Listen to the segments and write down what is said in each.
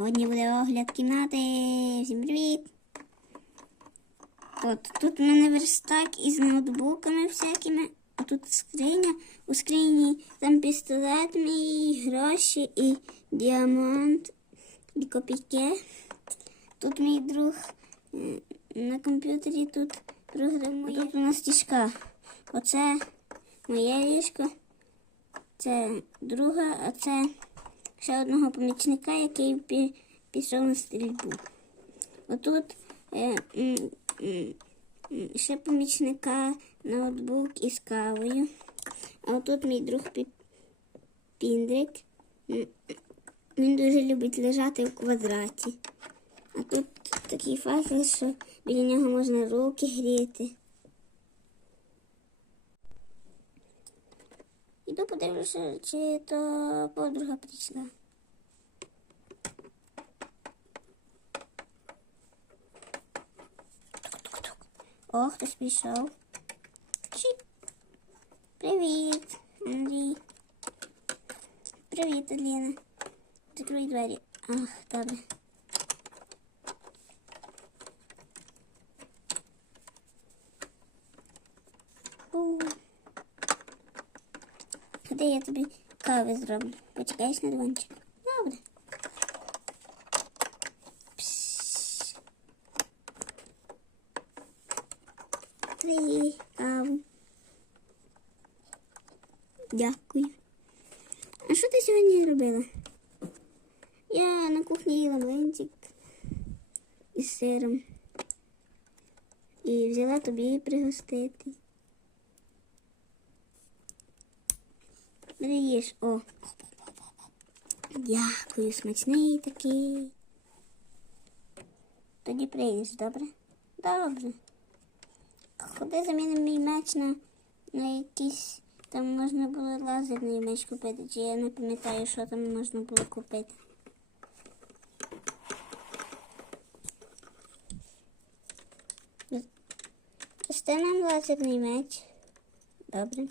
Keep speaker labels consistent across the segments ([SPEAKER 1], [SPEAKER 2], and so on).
[SPEAKER 1] Сьогодні буде огляд кімнати. Всім привіт! От тут у мене верстак із ноутбуками всякими. А тут скриня. У скрині там пістолет мій, гроші і діамант, і копійки. Тут мій друг на комп'ютері тут програмує. Тут у нас стіжка. Оце моє ліжко. Це друга, а це ще одного помічника, який пішов на стрільбу. Отут е, м, м, ще помічника ноутбук із кавою. А отут мій друг Пі- Піндрик. Він дуже любить лежати в квадраті. А тут такий факел, що біля нього можна руки гріти. Іду подивлюся, чи то подруга прийшла. О, хтось прийшов. Чик. Привіт, Андрій. Привіт, Адліна. Закрий двері. Ах, добре. У. Ходи, я тобі кави зроблю. Почекаєш на диванчик. Добре. Три каву. Дякую. А що ти сьогодні робила? Я на кухні їла млинчик із сиром. І взяла тобі пригостити. Їж. О. Дякую, смачний такий. Тоді прийдеш, добре? Добре. Ходи замінимо мій меч на, на якийсь. Там можна було лазерний меч купити, чи я не пам'ятаю, що там можна було купити. Дасте нам лазерний меч. Добре.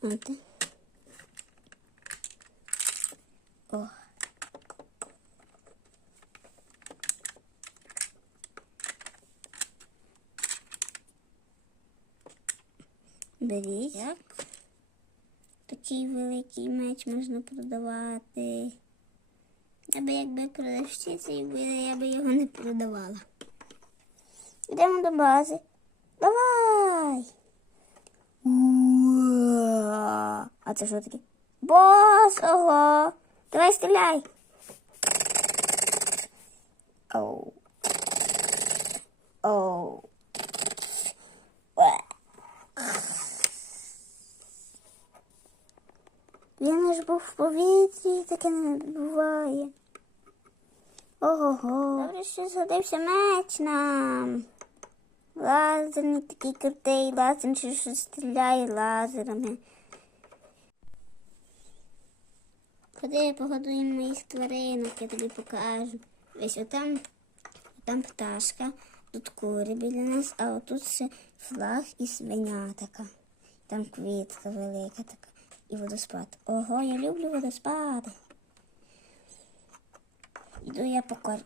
[SPEAKER 1] От. О. Беріть. Як? Такий великий меч можна продавати. Я би якби продавщиця, якби я би його не продавала. Йдемо до бази. Давай! А це що таке? Бос! Ого! Давай стріляй! Оу. Оу. Він ж був в повітрі, таке не буває. Ого-го. Добре, що згодився меч нам. Лазерний такий крутий, лазер, що стріляє лазерами. Ходи, погодуємо моїх тваринок, я тобі покажу. Ось отам, там пташка, тут кури біля нас, а отут ще флаг і свиня така. Там квітка велика така. І водоспад. Ого, я люблю водоспади. Іду я покор.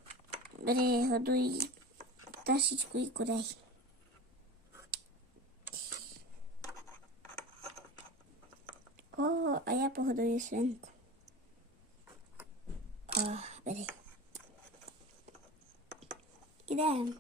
[SPEAKER 1] Бери, годуй пташечку і курей. О, а я погодую свинку. О, бери. Ідемо.